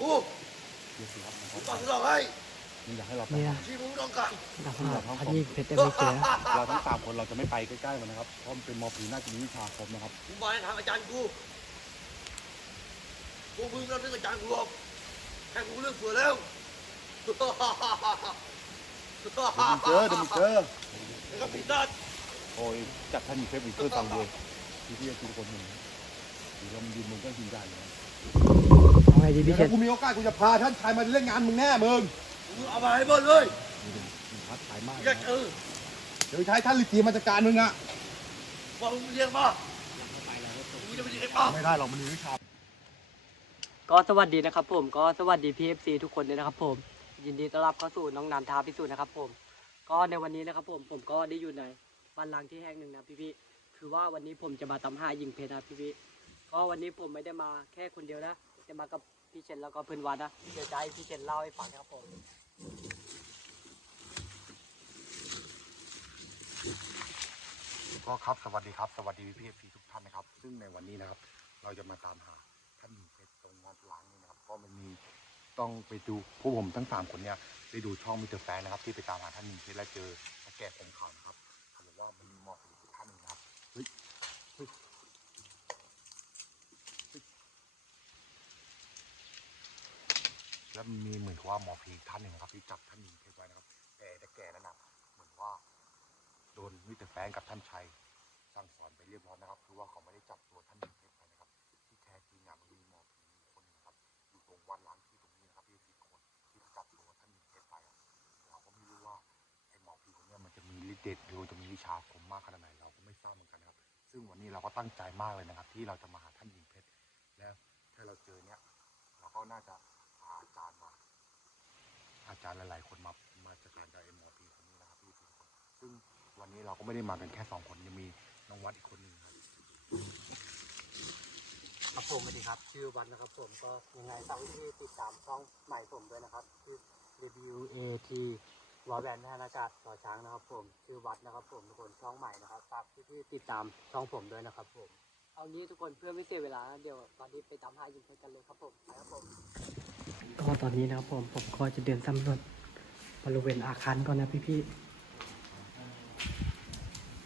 กูเดี๋ยวสิครับนะคกูรับตอบสนองให้มึงอยากให้เราไปเนี่ยที่มึงต้องการดับหาพันยี่เพชรได้ไม่เจอเราทั้งสามคนเราจะไม่ไปใกล้ๆมันนะครับเพราะมันเป็นมอผีน่าจะมีวิชาคมนะครับกูมาในทางอาจารย์กูพวกมึงเราเรื่องอาจารย์กูหรอกแค่กูเรื่องเสือแล้วเดี๋ยวมึงเจอเดี๋ยวมึงเจอแล้วก็ผิดนัดโอ้ยจับท่านมีเฟซมีเพื่อนฟังเลยพี่พี่ทุกคนหนึ่งหรือเรายืนมึงก็ยิงได้เลยนะเอา ไงดีเดี๋พี่ยวเชถ้านกูมีโอกาสกูจะพาท่านชายมาเล่นงานมึงแน่มึงมึงเอามาให้หมดเลยมึงมึงท้าทายมากอเลยยากนะเจอเดี๋ยวใช้ท่านลิตีมาจัดการมึงอะว่ามึงเรียกมามึงจะไปเรียกมาไม่ได้หรอกมันมีวิชา ก็สวัสดีนะครับผมก็สวัสดีพีเอฟซีทุกคนเลยนะครับผมยินดีต้อนรับเข้าสู่น้องนันทาพิสูจน์นะครับผม ก็ในวันนี้นะครับผมผมก็ได้อยู่ในบ้านล้างที่แห่งหนึ่งนะพี่พี่ๆคือว่าวันนี้ผมจะมาตามหายิงเพชรนะพี่พี่ๆก็วันนี้ผมไม่ได้มาแค่คนเดียวนะจะมากับ พี่เชนแล้วก็เพื่อนวัดนะเดี๋ยวจะให้พี่เชนเล่าให้ฟังครับผมก็ครับสวัสดีครับ สวัสดีพี่พี่ทุกท่านนะครับ ซึ่งในวันนี้นะครับ เราจะมาตามหาท่านหญิงเพชรตรงวัดล้างนี่นะครับ ก็มันมีต้องไปดูพวกผมทั้งสามคนเนี่ยไปดูช่องมิเตอร์แฟนนะครับ ที่ไปตามหาท่านหญิงเพชรและเจอตะแก่ผมขาวนะครับเขาบอกว่ามันมีหมอผีอยู่ท่านหนึ่งนะครับเฮ้ยเฮ้ยเฮ้ย แล้วมีเหมือนกับว่าหมอผีท่านหนึ่งนะครับ ที่จับท่านหญิงเพชรไว้นะครับแต่ตะแก่นั้นนะเหมือนว่าโดนมิสเตอร์แฟรงกับท่านชัยสั่งสอนไปเรียบร้อยนะครับคือว่าเขาไม่ได้จับตัวท่านหญิงเพชรไปนะครับ ที่แท้จริงอะมันมีหมอผีคนหนึงครับอยู่ตรงวัดล้างที่ตรงนี้นะครับที่สี่คนที่จับตัวท่านหญิงเพชรไปอะเราก็ไม่รู้ว่าไอ้หมอผีคนนี้มันจะมีฤทธิ์เดชหรือจะมีวิชาคมมากขนาดไหนเราก็ไม่ทราบเหมือนกันนะครับ ซึ่งวันนี้เราก็ตั้งใจมากเลยนะครับ ที่เราจะมาหาท่านหญิงเพชรแล้วถ้าเราเจอเนี้ยเราก็น่าจะพาอาจารย์มา อาจารย์หลายๆคนมามาจัดการกับไอ้หมอผีคนนี้นะครับพี่สี่คนซึ่งวันนี้เราก็ไม่ได้มากันแค่สองคนยังมีน้องวัดอีกคนหนึ่งครับครับผมสวัสดีครับ ชื่อวันนะครับผมก็ยังไงฝากพี่ๆติดตามช่องใหม่ผมด้วยนะครับชื่อ review at วอลแวนทหารอากาศต่อช้างนะครับ ผมชื่อวัดนะครับ ผมทุกคนช่องใหม่นะครับฝากพี่ๆติดตามช่องผมด้วยนะครับผมเอางี้ทุกคนเพื่อไม่เสียเวลานะเดี๋ยวตอนนี้ไปตามหายิงเพชรกันเลยครับผมไปครับผม ก็ตอนนี้นะครับผมผมก็จะเดินสำรวจบริเวณอาคารก่อนนะพี่ๆ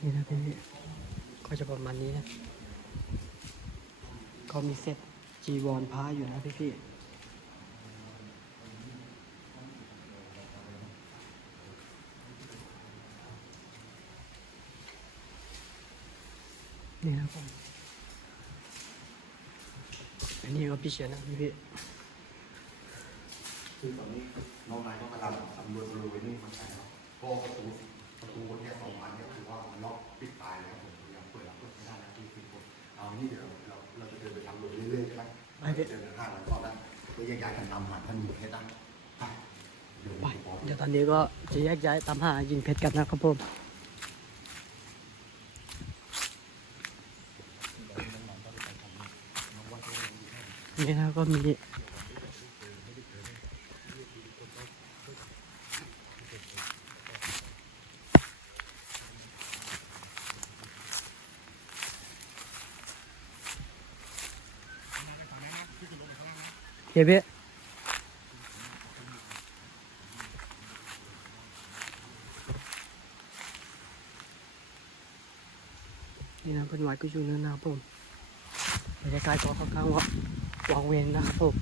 นี่นะพี่ๆก็จะประมาณนี้นะ ก็มีเซตจีวรพระอยู่นะพี่พี่นี่นะครับผมอันนี้ก็พี่เชียนนะพี่พี่ คือตอนนี้น้องนายก็กำลังสำรวจบริเวณนี้มือนกันครับเพราะประตูประตูคนแค่สองอันเนี่ยคือว่ามันล็อกปิดตายแล้วผมยังเปิดรับเปิดไม่ได้นะที่สิบคนเอานี่เดี๋ยวเราเราจะเดินไปทำรวจเรื่อยๆใช่ไหมไม่เดินกันห้าร้อยรอบแล้วก็แยกย้ายกันตามหาท่านหญิงเพชรนะไปเดี๋ยวไปผมขอเดี๋ยวตอนนี้ก็จะแยกย้ายตามหายิงเพชรกันนะครับผมนี่นะก็มี เฮ้ยพี่นี่นะเป็นวัดก็อยู่นั่นนะครับผมบรรยากาศก็ค่อนข้างว่าวางเวงนะครับผม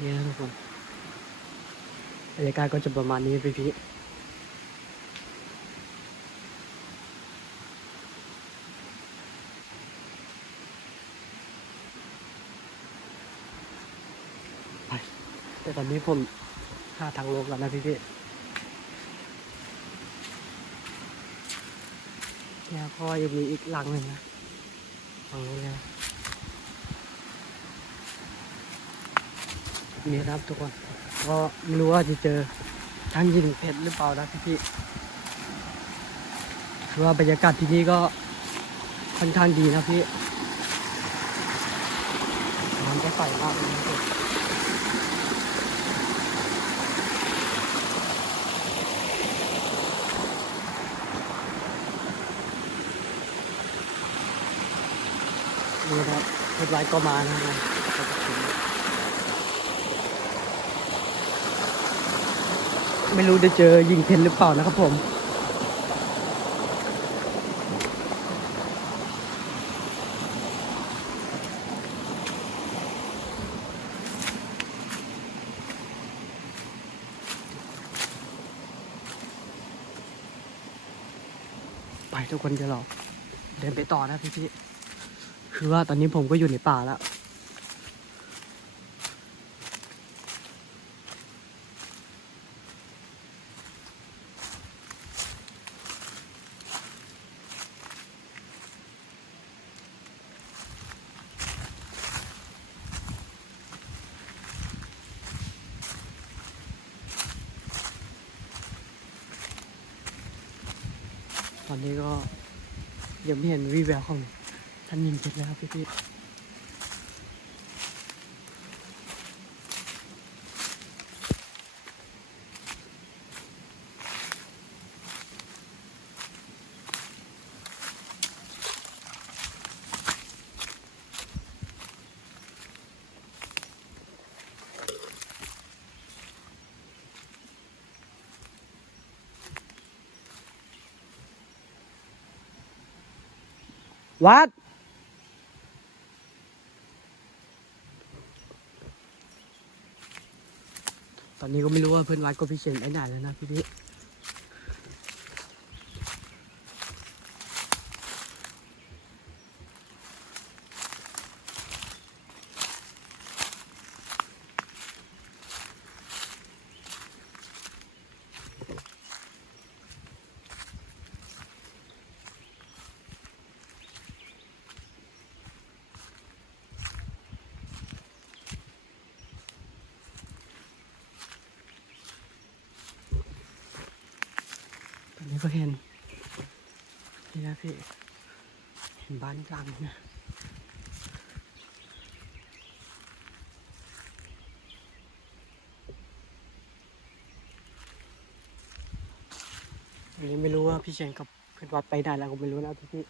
เนี่นะทุกคนบรรยากาศก็จะประมาณนี้พี่พี่ไปแต่ตอนนี้ผมหาทางลงแล้วนะพี่พี่เนี่ยเพราะว่ายังมีอีกหลังหนึ่งนะฝั่งนู้นเลย นะนี่ครับทุกคนก็ไม่รู้ว่าจะเจอทั้งยิงเพชรหรือเปล่านะพี่พี่คือว่าบรรยากาศที่นี่ก็ค่อนข้างดีนะพี่น้ำก็ใสมากเลยนะพี่นี่ครับเพชรไว้ก็มานะครับ ไม่รู้จะเจอยิงเพนหรือเปล่านะครับผมไปทุกคนเดี๋ยวเราเดินไปต่อนะพี่พี่ๆคือว่าตอนนี้ผมก็อยู่ในป่าแล้ว อนนี้ก็ยังไม่เห็นวีแววของท่านยินเพชรแล้วครับพี่พี่ วัด ตอนนี้ก็ไม่รู้ว่าเพื่อนวัดก็พิเชียไปไหนแล้วนะพี่พี่ เห็นนี่นะพี่ เห็นบ้านกลางนะอันนี้ไม่รู้ว่าพี่เชียนกับเพื่อนวัดไปไหนแล้วก็ไม่รู้นะพี่พี่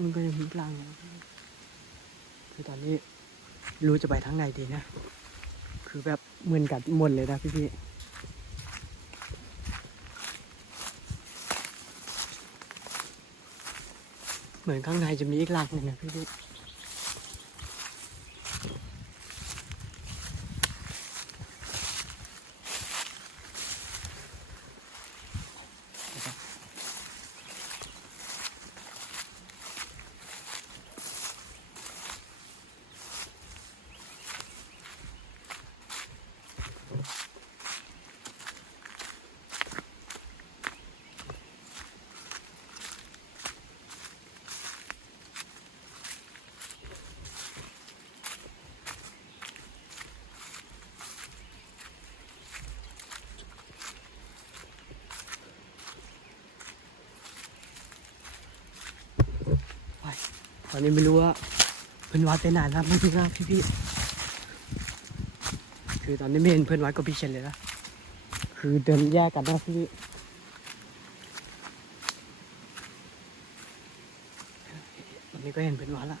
มันก็ยังมีกลางอยู่นะพี่คือตอนนี้ รู้จะไปทางไหนดีนะ คือแบบเหมือนกัดมนเลยนะพี่พี่เหมือนข้างในจะมีอีกหลักหนึ่งนะพี่พี่ไปต อนนี้ไม่รู้ว่าเพื่อนวัดไปไหนแล้วไม่รู้นะพี่พี่คือตอนนี้ไม่เห็นเพื่อนวัดกับพี่เชนเลยนะคือเดินแยกกันนะพี่ตอนนี้ก็เห็นเพื่อนวัดละ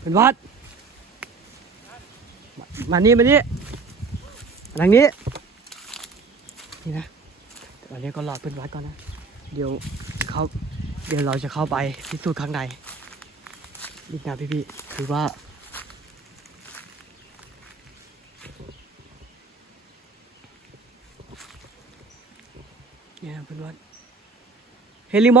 เพื่อนวัดมามานี่มานี่มาทางนี้นี่นะตอนนี้ก็รอเพื่อนวัดก่อนนะเดี๋ยว เขาเดี๋ยวเราจะเข้าไปพิสูจน์ข้างในนี่นะพี่ๆคือว่า เนี่ยเพื่อนวัดเฮลิโม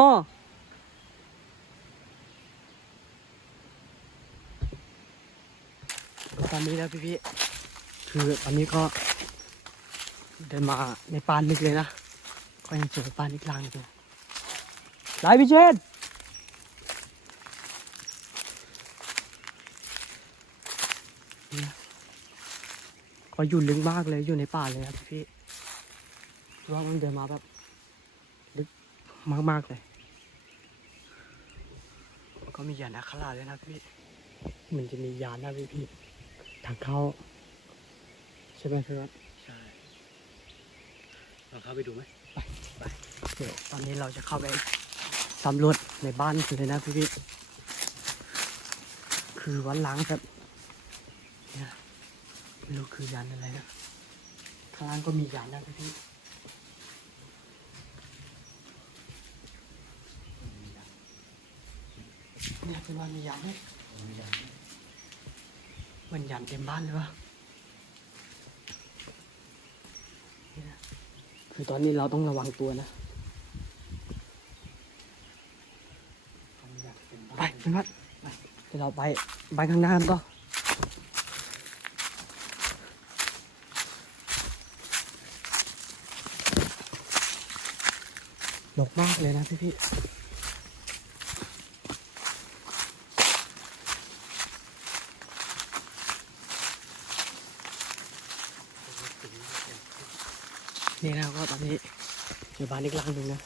ตอนนี้นะพี่พี่ๆคือตอนนี้ก็เดินมาในปานลึกเลยนะ ก็ยังเจอปานอีกลางนึงอยู่ ไหลพี่เชนเนี่ยก็อยู่ลึกมากเลยอยู่ในป่าเลยครับพี่พี่ๆเพราะว่ามันเดินมาแบบลึกมากๆเลยก็มียานอาคาราด้วยนะพี่ มันจะมียานนะพี่พี่ทางเข้า ใช่ไหมพี่วัดใช่ลองเข้าไปดูไหมเดี๋ยวตอนนี้เราจะเข้าไป สำรวจในบ้านกันเลยนะพี่พี่คือวันล้างแบบเนี่ยไม่รู้คือยานอะไรนะข้างล่างก็มียานนะพี่พี่เนี่ยเป็นว่ามียานไหมมันยานเต็มบ้านเลยวะคือตอนนี้เราต้องระวังตัวนะ ไป พี่พัดเดี๋ยวเราไปไปข้างหน้ากันต่อหลกมากเลยนะพี่พี่นี่นะก็ตอนนี้อยู่บ้านอีกหลังหนึ่งนะ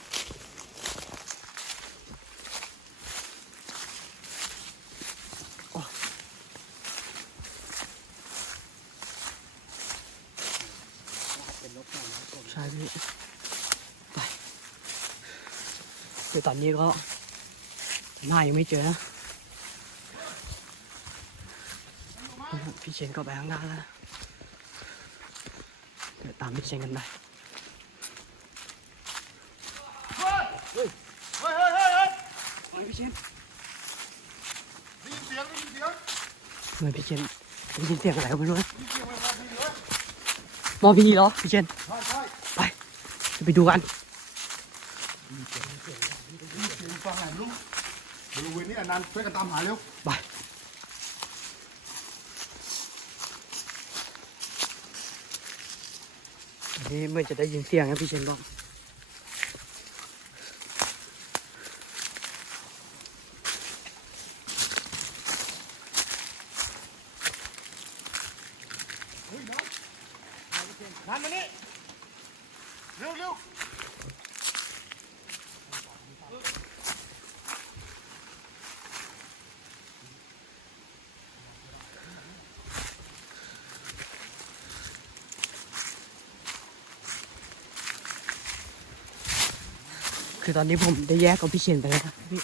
ใช่พี่ไปคือ ตอนนี้ก็หน้ายังไม่เจอนะพี่เชนก็ไปข้างหน้าแล้วนะเดี๋ยวตามพี่เชนกันไปเฮ้ยเฮ้ยเฮ้ยเฮ้ยเฮ้ยพี่เชนได้ยินเสียงได้ยินเสียงเหมือนพี่เชนได้ยินเสียงอะไรก็ไม่รู้นะได้ยินเสียงมันมาดีเลยมอพี่เหรอพี่เชนใช่ใช่ไปจะไปดูกัน ได้ยินเสียงฟังไหนไม่รู้บริ เวณนี้อนันต์ช่วยกันตามหาเร็ว ไปนนี้เหมื่อนจะได้ยินเสียงนะพี่เชนบอกเฮ้ยน้องนันมานี่เร็วเร็ว คือตอนนี้ผมได้แยกกับพี่เฉียนไปแล้วค่ะพี่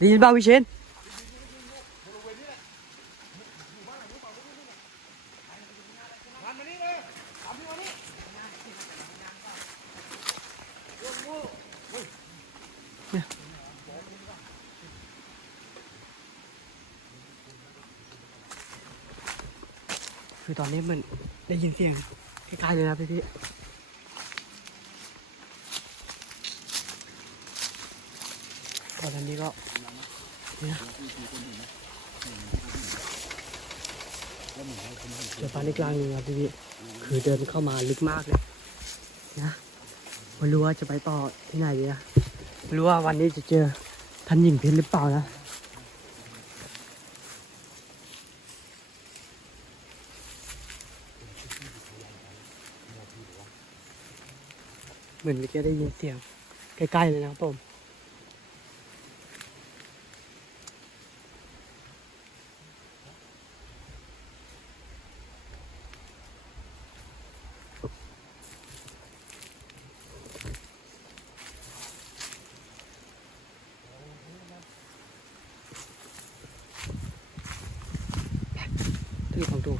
ได้ยินเปล่าพี่เชนคือตอนนี้มันได้ยินเสียงคล้ๆเลยนะพี่พี่ ตอนนี้ก็เนี่ยเจอปลาในกลางนึงครับพี่พี่คือเดินเข้ามาลึกมากเลยนะไม่รู้ว่าจะไปต่อที่ไหนดีนะไม่รู้ว่าวันนี้จะเจอท่านหญิงเพชรหรือเปล่านะเหมือนเมื่อกี้ได้ยินเสียงใกล้ๆเลยนะครับผม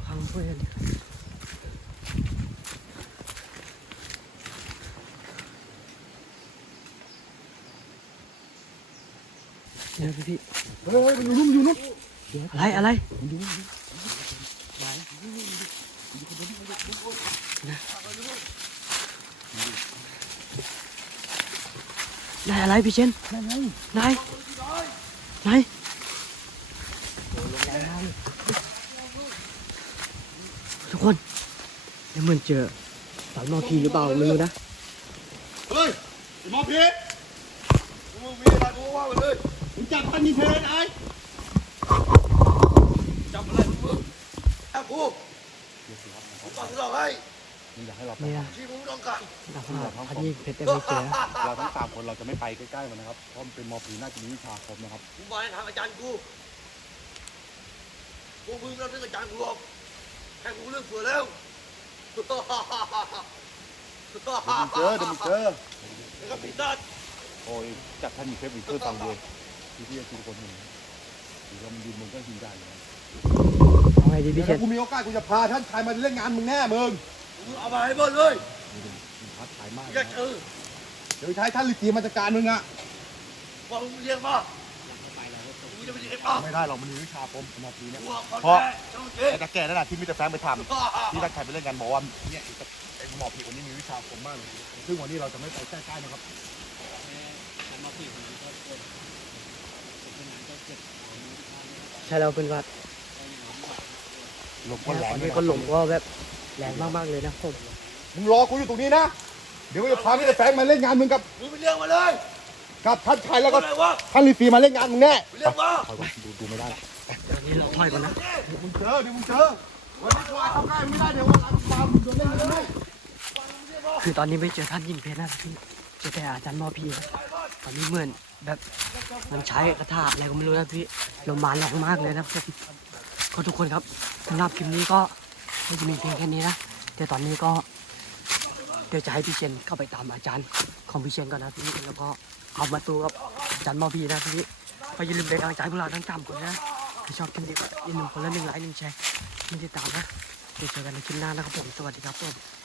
ค อยู่ฝั่งตรงข้ามเพื่อนเนี่ยพี่พี่ เฮ้ยมันอยู่นู่นอยู่นู่น อะไรอะไรนายอะไรพี่เชนนายนายนายทุกคน ยังเหมือนเจอสาวมอพีหรือเปล่าไม่รู้นะเฮ้ยไอ้หมอพีมึงมีอะไรกูว่ามาเลยมึงจับพันนี่เพลนไอ้จับอะไรมึงจับกูกูตัดสินใจให้มึงอยากให้เราไปเนี่ยที่มึงต้องการดาบหาพันยี่เพชรแต่ไม่เจอเราทั้งสามคนเราจะไม่ไปใกล้ๆมันนะครับเพราะมันเป็นมอผีน่าจะมีวิชาคมนะครับกูมาในทางอาจารย์กูพวกมึงไม่ต้องเรื่องอาจารย์กูหรอกแค่กูเรื่องเฟือแล้วเดี๋ยว มึงเจอเดี๋ยวมึงเจอแล้วก็ผิดนัดโอ้ยจับท่านมีเทปอีกเพื่อฟังเลยที่พี่ทุกคนเห็นหรือว่ามันยืนมึงก็ยิงได้เลยนะเอาไงดีพี่เชเดี๋ยวนกูมีโอกาสกูจะพาท่านชายมาเล่นงานมึงแน่มึงมึงเอามาให้หมดเลยมึงท้าทายมากอยากเจอเดี๋ยวใช้ท่านลิตีมาจัดการมึงอะว่ามึงเรียกมา มึงจะไปเรียกมาไม่ได้หรอกมันมีวิชาคมมอผีเนี่ยกูขอเพราะแค่เจ้าเจ๊ไอ้ตะแก่นั่นแหละที่มิสเตอร์แฟรงค์ไปทำที่ท่านชายไปเล่นกันบอกว่าเนี่ยไอ้หมอผีคนนี้มีวิชาคมมากเลย ซึ่งวันนี้เราจะไม่ไปใกล้ๆนะครับใช่เราเป็นวัดลมก็แรงตอนด้วนี้ยก็หลงก็แบบแรงมากๆเลยนะผม มึงรอกูอยู่ตรงนี้นะ เดี๋ยวกูจะพามิสเตอร์แฟรงค์มาเล่นงานมึงกับ มึงไปเรียกมาเลย กับท่านชายแล้วก็อะไรวะท่านลิตีมาเล่นงานมึงแน่ไปเรียกมาคอยก่อนดูดูไม่ได้ตอนนี้เราถอยก่อนนะเดี๋ยวมึงเจอเดี๋ยวมึงเจอวันนี้กูอาจเข้าใกล้มึงไม่ได้เดี๋ยววันหลังกูพามึงโดนเล่นงานได้คือตอนนี้ไม่เจอท่านยิงเพชรนะพี่เจอแต่อาจารย์หมอพีนะตอนนี้เหมือนแบบมันใช้กระถาอะไรก็ไม่รู้นะพี่ลมมาแรงมากเลยนะผมก็ทุกคนครับสำหรับคลิปนี้ก็ไม่จะมีเพียงแค่นี้นะแต่ตอนนี้ก็เดี๋ยวจะให้พี่เชนเข้าไปตามอาจารย์ของพี่เชนก่อนนะพี่แล้วก็ เอามาตัวกับจันมอพีนะพี่ก็อย่าลืมเป็นกำลังใจพวกเราทั้งสามคนนะถ้าชอบคลิปนี้ก็อย่าลืมคนละหนึ่งไลค์หนึ่งแชร์หนึ่งติดตามนะเดี๋ยวเจอกันในคลิปหน้านะครับผมสวัสดีครับผม